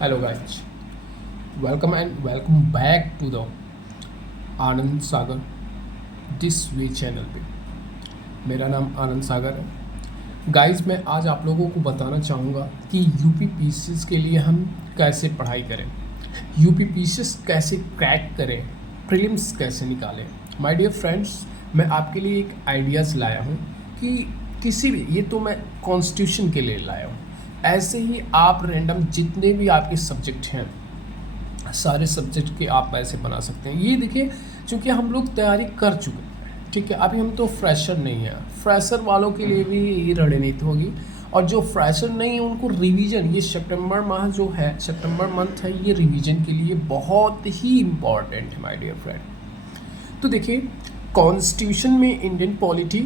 Hello guys, welcome back to the Anand Sagar this way channel पे। मेरा नाम आनंद सागर है। गाइस, मैं आज आप लोगों को बताना चाहूँगा कि यूपी पीसीएस के लिए हम कैसे पढ़ाई करें, यूपी पीसीएस कैसे क्रैक करें, प्रीलिम्स कैसे निकालें। माय डियर फ्रेंड्स, मैं आपके लिए एक आइडियाज़ लाया हूँ कि किसी भी, ये तो मैं कॉन्स्टिट्यूशन के लिए लाया हूँ, ऐसे ही आप रैंडम जितने भी आपके सब्जेक्ट हैं सारे सब्जेक्ट के आप ऐसे बना सकते हैं। ये देखिए, चूँकि हम लोग तैयारी कर चुके हैं, ठीक है, अभी हम तो फ्रेशर नहीं है। फ्रेशर वालों के लिए भी ये रणनीति होगी, और जो फ्रेशर नहीं है उनको रिवीजन, ये सितंबर माह जो है, सितंबर मंथ है, ये रिवीजन के लिए बहुत ही इम्पॉर्टेंट है माय डियर फ्रेंड। तो देखिए, कॉन्स्टिट्यूशन में इंडियन पॉलिटी,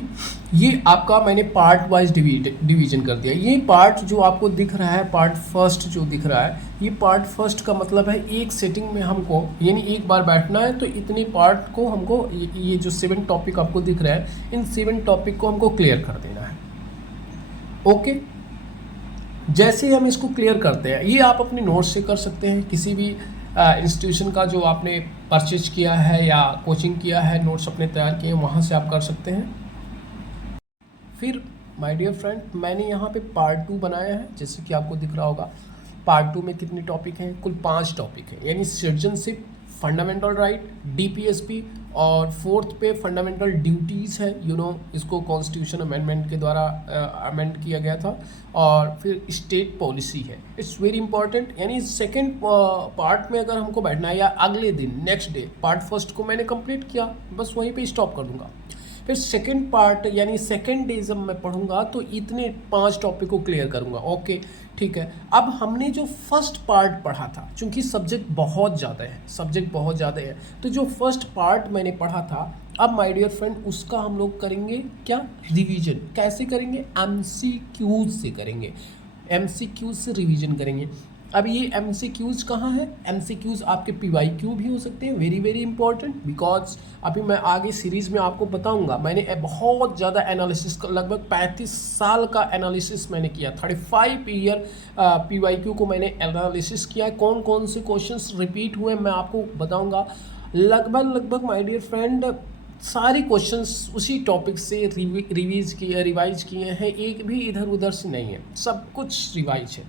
ये आपका मैंने पार्ट वाइज डिवीजन कर दिया। ये पार्ट जो आपको दिख रहा है, पार्ट फर्स्ट जो दिख रहा है, ये पार्ट फर्स्ट का मतलब है एक सेटिंग में हमको, यानी एक बार बैठना है तो इतने पार्ट को हमको, ये जो 7 टॉपिक आपको दिख रहा है, इन 7 टॉपिक को हमको क्लियर कर देना है। ओके, जैसे ही हम इसको क्लियर करते हैं, ये आप अपने नोट्स से कर सकते हैं, किसी भी इंस्टीट्यूशन का जो आपने परचेज किया है या कोचिंग किया है, नोट्स अपने तैयार किए हैं, वहाँ से आप कर सकते हैं। फिर माय डियर फ्रेंड, मैंने यहाँ पे पार्ट 2 बनाया है, जैसे कि आपको दिख रहा होगा। पार्ट 2 में कितने टॉपिक हैं? कुल 5 टॉपिक हैं, यानी सिटीजनशिप, फंडामेंटल राइट, डीपीएसपी, और फोर्थ पे फंडामेंटल ड्यूटीज़ है। इसको कॉन्स्टिट्यूशन अमेंडमेंट के द्वारा अमेंड किया गया था। और फिर स्टेट पॉलिसी है, इट्स वेरी इंपॉर्टेंट। यानी सेकेंड पार्ट में अगर हमको बैठना है, या अगले दिन नेक्स्ट डे, पार्ट फर्स्ट को मैंने कंप्लीट किया, बस वहीं पे स्टॉप कर दूंगा। फिर सेकेंड पार्ट यानी सेकेंड डे जब मैं पढ़ूंगा तो इतने 5 टॉपिक को क्लियर करूंगा। ओके, ठीक है। अब हमने जो फर्स्ट पार्ट पढ़ा था, चूंकि सब्जेक्ट बहुत ज़्यादा है, तो जो फर्स्ट पार्ट मैंने पढ़ा था, अब माय डियर फ्रेंड उसका हम लोग करेंगे क्या? रिवीजन। कैसे करेंगे? एमसीक्यूज से करेंगे, एमसीक्यूज से रिवीजन करेंगे। अब ये एमसीक्यूज कहाँ है? एमसीक्यूज आपके पीवाईक्यू भी हो सकते हैं, वेरी वेरी इंपॉर्टेंट, बिकॉज अभी मैं आगे सीरीज़ में आपको बताऊंगा। मैंने बहुत ज़्यादा एनालिसिस, लगभग 35 साल का एनालिसिस मैंने किया, 35 ईयर पीवाईक्यू को मैंने एनालिसिस किया है। कौन कौन से क्वेश्चंस रिपीट हुए मैं आपको बताऊंगा। लगभग माय डियर फ्रेंड सारे क्वेश्चंस उसी टॉपिक से रिवाइज किए हैं, एक भी इधर उधर से नहीं है, सब कुछ रिवाइज है।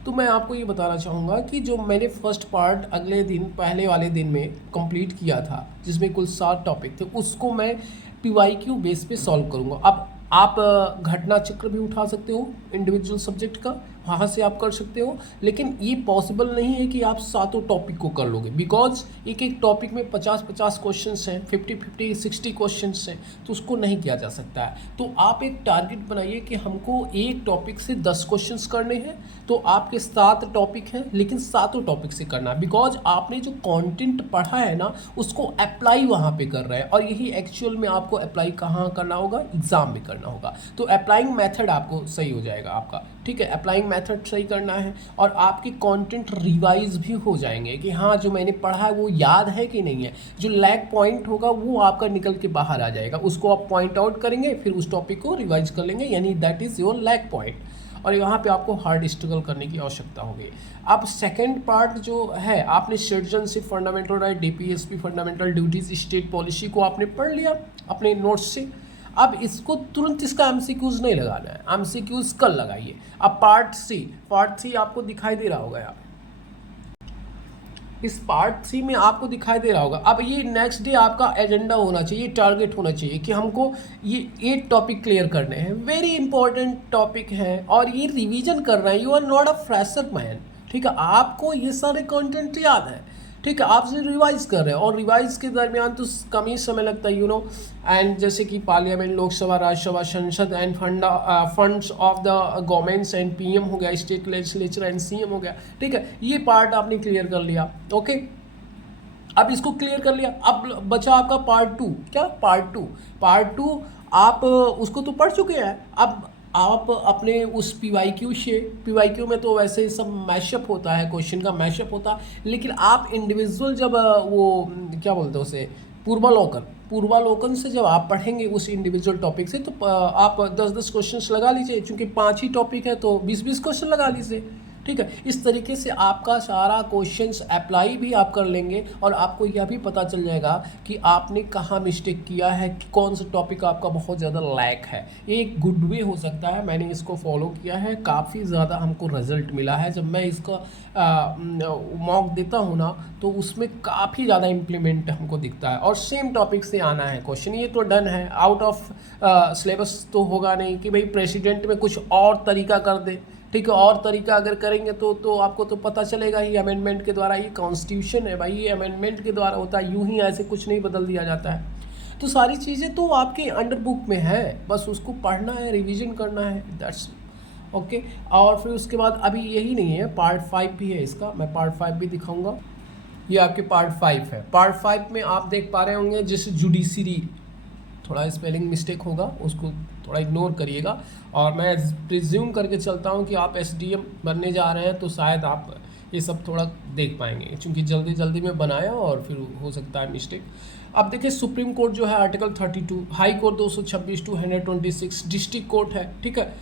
तो मैं आपको ये बताना चाहूँगा कि जो मैंने फर्स्ट पार्ट अगले दिन, पहले वाले दिन में कंप्लीट किया था, जिसमें कुल 7 टॉपिक थे, उसको मैं पीवाईक्यू बेस पे सॉल्व करूँगा। अब आप घटना चक्र भी उठा सकते हो इंडिविजुअल सब्जेक्ट का, वहाँ से आप कर सकते हो, लेकिन ये पॉसिबल नहीं है कि आप सातों टॉपिक को कर लोगे, बिकॉज एक एक टॉपिक में 50-50 क्वेश्चंस हैं, 50-50 60 क्वेश्चंस हैं, तो उसको नहीं किया जा सकता है। तो आप एक टारगेट बनाइए कि हमको एक टॉपिक से 10 क्वेश्चंस करने हैं, तो आपके 7 टॉपिक हैं, लेकिन सातों टॉपिक से करना है, बिकॉज आपने जो कंटेंट पढ़ा है ना, उसको अप्लाई वहाँ पे कर रहे हैं, और यही एक्चुअल में आपको अप्लाई कहाँ करना होगा? एग्जाम में करना होगा। तो अप्लाइंग मेथड आपको सही हो जाएगा आपका, ठीक है, अप्लाइंग मेथड सही करना है, और आपके कंटेंट रिवाइज भी हो जाएंगे कि हाँ, जो मैंने पढ़ा है वो याद है कि नहीं है। जो लैग पॉइंट होगा वो आपका निकल के बाहर आ जाएगा, उसको आप पॉइंट आउट करेंगे, फिर उस टॉपिक को रिवाइज कर लेंगे, यानी that is your lag point. और यहाँ पे आपको हार्ड स्ट्रगल करने की आवश्यकता होगी। अब सेकेंड पार्ट जो है, आपने citizenship, fundamental right, DPSP, fundamental duties, state policy को आपने पढ़ लिया अपने नोट्स से। अब इसको तुरंत इसका एमसीक्यूज नहीं लगाना है, एमसीक्यूज कल लगाइए। अब पार्ट सी आपको दिखाई दे रहा होगा, यहाँ इस पार्ट 3 में आपको दिखाई दे रहा होगा। अब ये नेक्स्ट डे आपका एजेंडा होना चाहिए, टारगेट होना चाहिए कि हमको ये 8 टॉपिक क्लियर करने हैं, वेरी इंपॉर्टेंट टॉपिक हैं, और ये रिवीजन कर रहे हैं। You are not a fresher man, ठीक है, आपको ये सारे कंटेंट याद है, ठीक है, आपसे रिवाइज कर रहे हैं, और रिवाइज के दरमियान तो कम ही समय लगता है, एंड जैसे कि पार्लियामेंट, लोकसभा, राज्यसभा, संसद, end funds of the governments, and PM हो गया, स्टेट लेजिस्लेचर एंड सीएम हो गया, ठीक है, ये पार्ट आपने क्लियर कर लिया। ओके, अब इसको क्लियर कर लिया, अब बचा आपका पार्ट 2। क्या? पार्ट 2 आप उसको तो पढ़ चुके हैं। अब आप अपने उस पीवाईक्यू में तो वैसे सब मैशअप होता है, क्वेश्चन का मैशअप होता है, लेकिन आप इंडिविजुअल जब वो क्या बोलते हैं उसे, पूर्वालोकन से जब आप पढ़ेंगे उस इंडिविजुअल टॉपिक से, तो आप 10-10 क्वेश्चंस लगा लीजिए, चूंकि 5 ही टॉपिक है तो 20-20 क्वेश्चन लगा लीजिए, ठीक है। इस तरीके से आपका सारा क्वेश्चंस अप्लाई भी आप कर लेंगे और आपको यह भी पता चल जाएगा कि आपने कहाँ मिस्टेक किया है, कौन सा टॉपिक आपका बहुत ज़्यादा लैक है। ये एक गुड वे हो सकता है, मैंने इसको फॉलो किया है, काफ़ी ज़्यादा हमको रिजल्ट मिला है। जब मैं इसका मॉक देता हूँ ना तो उसमें काफ़ी ज़्यादा इम्प्लीमेंट हमको दिखता है। और सेम टॉपिक से आना है क्वेश्चन, ये तो डन है, आउट ऑफ सिलेबस तो होगा नहीं कि भाई प्रेसिडेंट में कुछ और तरीका कर दे, ठीक है। और तरीका अगर करेंगे तो आपको तो पता चलेगा ही अमेंडमेंट के द्वारा, ये कॉन्स्टिट्यूशन है भाई, ये अमेंडमेंट के द्वारा होता है, यूं ही ऐसे कुछ नहीं बदल दिया जाता है। तो सारी चीज़ें तो आपके अंडर बुक में है, बस उसको पढ़ना है, रिवीजन करना है, दैट्स ओके। और फिर उसके बाद अभी यही नहीं है, पार्ट 5 भी है इसका, मैं पार्ट 5 भी दिखाऊंगा। ये आपके पार्ट 5 है। पार्ट 5 में आप देख पा रहे होंगे जैसे जुडिशरी, थोड़ा स्पेलिंग मिस्टेक होगा, उसको थोड़ा इग्नोर करिएगा। और मैं प्रिज्यूम करके चलता हूँ कि आप एसडीएम बनने जा रहे हैं तो शायद आप ये सब थोड़ा देख पाएंगे, क्योंकि जल्दी जल्दी में बनाया और फिर हो सकता है मिस्टेक। अब देखिए सुप्रीम कोर्ट जो है article 32, High Court 226 two 126, district court है, ठीक है।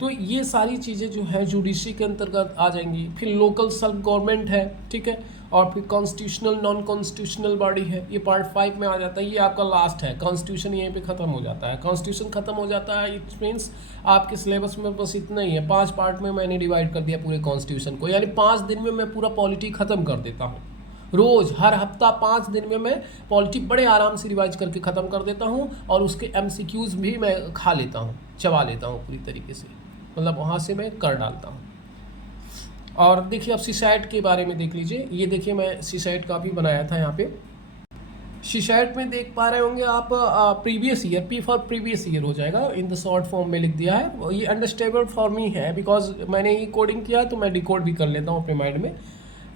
तो ये सारी चीज़ें जो है जुडिशरी के अंतर्गत आ जाएंगी। फिर लोकल सेल्फ गवर्नमेंट है, ठीक है। और फिर कॉन्स्टिट्यूशनल नॉन कॉन्स्टिट्यूशनल बॉडी है, ये पार्ट 5 में आ जाता है। ये आपका लास्ट है, कॉन्स्टिट्यूशन यहीं पे ख़त्म हो जाता है। कॉन्स्टिट्यूशन ख़त्म हो जाता है, इट मीन्स आपके सिलेबस में बस इतना ही है। 5 पार्ट में मैंने डिवाइड कर दिया पूरे कॉन्स्टिट्यूशन को, यानी 5 दिन में मैं पूरा पॉलिटी ख़त्म कर देता हूँ। रोज़ हर हफ्ता 5 दिन में मैं पॉलिटी बड़े आराम से रिवाइज करके ख़त्म कर देता हूँ। और उसके MCQs भी मैं खा लेता हूँ, चबा लेता हूँ पूरी तरीके से, मतलब वहाँ से मैं कर डालता हूँ। और देखिए अब सीसैट के बारे में देख लीजिए, ये देखिए मैं सीसैट का भी बनाया था यहाँ पे। सीसैट में देख पा रहे होंगे आप, previous year, P for previous year हो जाएगा, इन द शॉर्ट फॉर्म में लिख दिया है। ये अंडरस्टैंडेबल फॉर मी है बिकॉज मैंने ये कोडिंग किया तो मैं डिकोड भी कर लेता हूँ अपने माइंड में,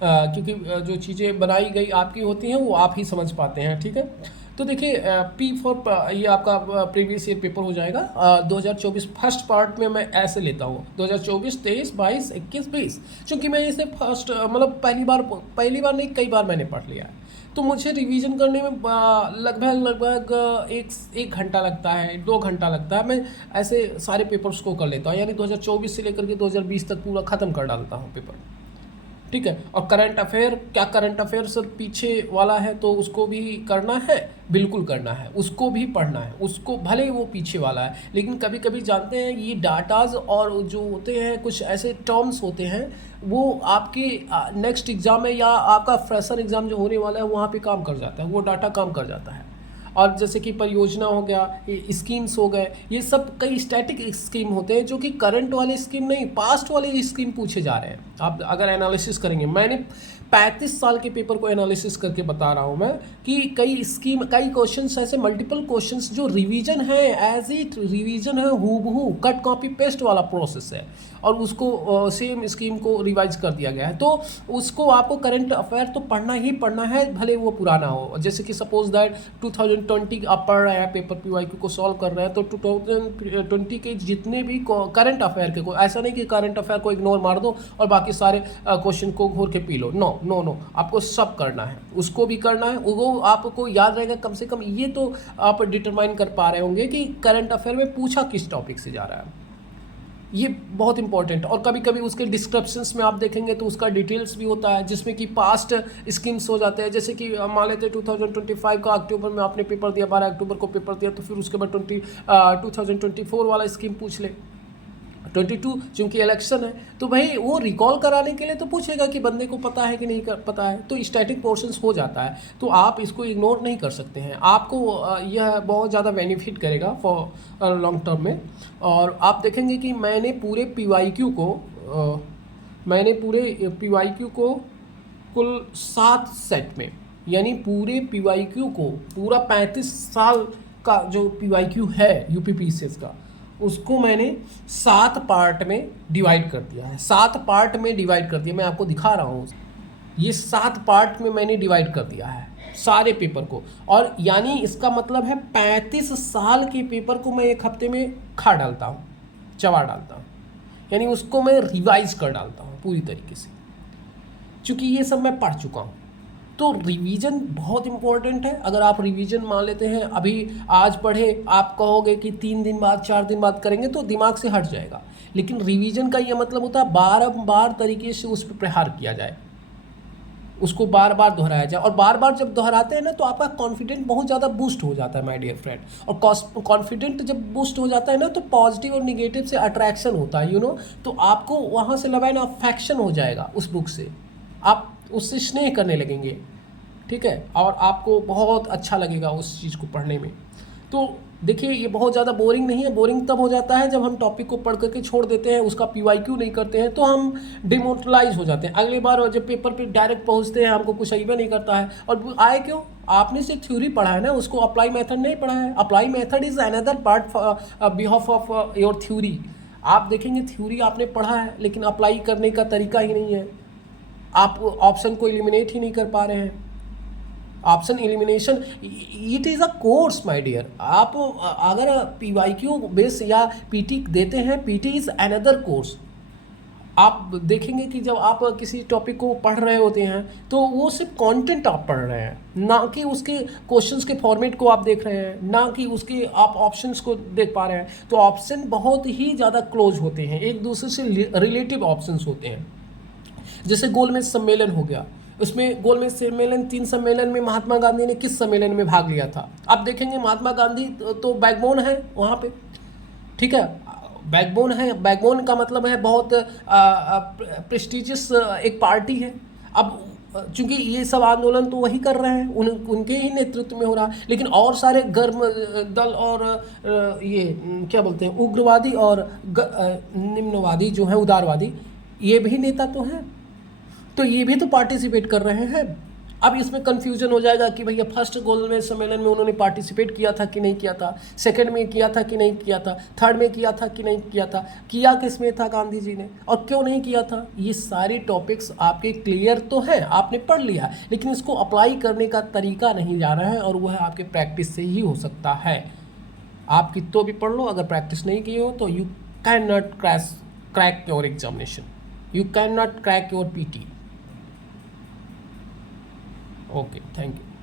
क्योंकि जो चीज़ें बनाई गई आपकी होती हैं वो आप ही समझ पाते हैं, ठीक है। तो देखिए पी फॉर ये आपका प्रीवियस ईयर पेपर हो जाएगा। 2024 फर्स्ट पार्ट में मैं ऐसे लेता हूँ 2024, 23, 22, 21, 20, चूँकि मैं इसे फर्स्ट मतलब पहली बार नहीं, कई बार मैंने पढ़ लिया है। तो मुझे रिवीजन करने में लगभग एक घंटा लगता है, 2 घंटा लगता है। मैं ऐसे सारे पेपर्स को कर लेता हूँ, यानी 2024 से लेकर के 2020 तक पूरा ख़त्म कर डालता हूँ पेपर, ठीक है। और करंट अफेयर, क्या करंट अफेयर सर पीछे वाला है तो उसको भी करना है, बिल्कुल करना है, उसको भी पढ़ना है, उसको भले ही वो पीछे वाला है, लेकिन कभी कभी जानते हैं ये डाटाज और जो होते हैं कुछ ऐसे टर्म्स होते हैं वो आपके नेक्स्ट एग्ज़ाम में या आपका फ्रेशर एग्ज़ाम जो होने वाला है वहाँ पे काम कर जाता है, वो डाटा काम कर जाता है। और जैसे कि परियोजना हो गया, स्कीम्स हो गए, ये सब कई स्टैटिक स्कीम होते हैं जो कि करंट वाले स्कीम नहीं, पास्ट वाले स्कीम पूछे जा रहे हैं। आप अगर एनालिसिस करेंगे, मैंने 35 साल के पेपर को एनालिसिस करके बता रहा हूँ मैं कि कई क्वेश्चंस ऐसे मल्टीपल क्वेश्चंस जो रिवीजन है, एज इट रिवीजन है, हूबहू कट कॉपी पेस्ट वाला प्रोसेस है, और उसको सेम स्कीम को रिवाइज कर दिया गया है। तो उसको आपको करंट अफेयर तो पढ़ना ही पढ़ना है, भले वो पुराना हो। जैसे कि सपोज दैट 2020 आप पढ़ रहे हैं, पेपर PYQ को सॉल्व कर रहे हैं, तो 2020 के जितने भी करंट अफेयर के, को ऐसा नहीं कि करंट अफेयर को इग्नोर मार दो और बाकी सारे क्वेश्चन को घोर के पी लो, नो, आपको सब करना है, उसको भी करना है, वो आपको याद रहेगा कम से कम। ये तो आप डिटरमाइन कर पा रहे होंगे कि करंट अफेयर में पूछा किस टॉपिक से जा रहा है, ये बहुत इंपॉर्टेंट। और कभी कभी उसके डिस्क्रिप्शंस में आप देखेंगे तो उसका डिटेल्स भी होता है, जिसमें कि पास्ट स्कीम्स हो जाते हैं। जैसे कि मान लेते हैं 2025 का अक्टूबर में आपने पेपर दिया, 12 अक्टूबर को पेपर दिया, तो फिर उसके बाद 2024 वाला स्कीम पूछ ले, 22 चूँकि इलेक्शन है तो भाई वो रिकॉल कराने के लिए तो पूछेगा कि बंदे को पता है कि नहीं पता है, तो स्टैटिक पोर्शंस हो जाता है। तो आप इसको इग्नोर नहीं कर सकते हैं, आपको यह बहुत ज़्यादा बेनिफिट करेगा फॉर लॉन्ग टर्म में। और आप देखेंगे कि मैंने पूरे PYQ को कुल 7 सेट में, यानी पूरे PYQ को पूरा 35 साल का जो PYQ है UPPCS का, उसको मैंने 7 पार्ट में डिवाइड कर दिया है। 7 पार्ट में डिवाइड कर दिया, मैं आपको दिखा रहा हूँ, ये 7 पार्ट में मैंने डिवाइड कर दिया है सारे पेपर को। और यानी इसका मतलब है 35 साल के पेपर को मैं एक हफ्ते में खा डालता हूँ, चबा डालता हूँ, यानी उसको मैं रिवाइज कर डालता हूँ पूरी तरीके से, क्योंकि ये सब मैं पढ़ चुका हूँ। तो रिवीजन बहुत इंपॉर्टेंट है। अगर आप रिवीजन मान लेते हैं, अभी आज पढ़े, आप कहोगे कि 3 दिन बाद 4 दिन बाद करेंगे तो दिमाग से हट जाएगा। लेकिन रिवीजन का ये मतलब होता है बार बार तरीके से उस पर प्रहार किया जाए, उसको बार बार दोहराया जाए। और बार बार जब दोहराते हैं ना तो आपका कॉन्फिडेंट बहुत ज़्यादा बूस्ट हो जाता है माय डियर फ्रेंड। और कॉन्फिडेंट जब बूस्ट हो जाता है ना तो पॉजिटिव और निगेटिव से अट्रैक्शन होता है, तो आपको वहाँ से लव एंड अफेक्शन हो जाएगा उस बुक से, आप उससे स्नेह करने लगेंगे, ठीक है, और आपको बहुत अच्छा लगेगा उस चीज़ को पढ़ने में। तो देखिए ये बहुत ज़्यादा बोरिंग नहीं है। बोरिंग तब हो जाता है जब हम टॉपिक को पढ़ करके छोड़ देते हैं, उसका PYQ नहीं करते हैं, तो हम डिमोरलाइज हो जाते हैं। अगली बार जब पेपर पे डायरेक्ट पहुंचते हैं हमको कुछ अइबे नहीं करता है। और आए क्यों? आपने सिर्फ थ्योरी पढ़ा है ना, उसको अप्लाई मेथड नहीं पढ़ा है। Apply method is another part behalf of your theory. आप देखेंगे थ्योरी आपने पढ़ा है लेकिन अप्लाई करने का तरीका ही नहीं है, आप ऑप्शन को एलिमिनेट ही नहीं कर पा रहे हैं। Option elimination it is a course my dear. आप अगर PYQ बेस या PT देते हैं, PT इज़ अनदर कोर्स। आप देखेंगे कि जब आप किसी टॉपिक को पढ़ रहे होते हैं तो वो सिर्फ कंटेंट आप पढ़ रहे हैं, ना कि उसके क्वेश्चंस के फॉर्मेट को आप देख रहे हैं, ना कि उसके आप ऑप्शंस को देख पा रहे हैं। तो ऑप्शन बहुत ही ज़्यादा क्लोज होते हैं, एक दूसरे से रिलेटिव ऑप्शंस होते हैं। जैसे गोलमेज सम्मेलन हो गया, उसमें गोलमेज सम्मेलन 3 सम्मेलन में महात्मा गांधी ने किस सम्मेलन में भाग लिया था? आप देखेंगे महात्मा गांधी तो बैकबोन है वहाँ पे, ठीक है, बैकबोन है। बैकबोन का मतलब है बहुत प्रेस्टिजियस एक पार्टी है। अब चूंकि ये सब आंदोलन तो वही कर रहे हैं, उनके ही नेतृत्व में हो रहा है, लेकिन और सारे गर्म दल और ये क्या बोलते हैं उग्रवादी और निम्नवादी जो हैं उदारवादी, ये भी नेता तो हैं, तो ये भी तो पार्टिसिपेट कर रहे हैं। अब इसमें कंफ्यूजन हो जाएगा कि भैया फर्स्ट गोलमेज सम्मेलन में उन्होंने पार्टिसिपेट किया था कि नहीं किया था, सेकंड में किया था कि नहीं किया था, थर्ड में किया था कि नहीं किया था, किया किस में था गांधी जी ने और क्यों नहीं किया था। ये सारे टॉपिक्स आपके क्लियर तो हैं, आपने पढ़ लिया, लेकिन इसको अप्लाई करने का तरीका नहीं जा रहा है, और वह आपके प्रैक्टिस से ही हो सकता है। आप कितो भी पढ़ लो, अगर प्रैक्टिस नहीं की हो तो you can not crack your examination, you can not crack your PT। Okay, thank you.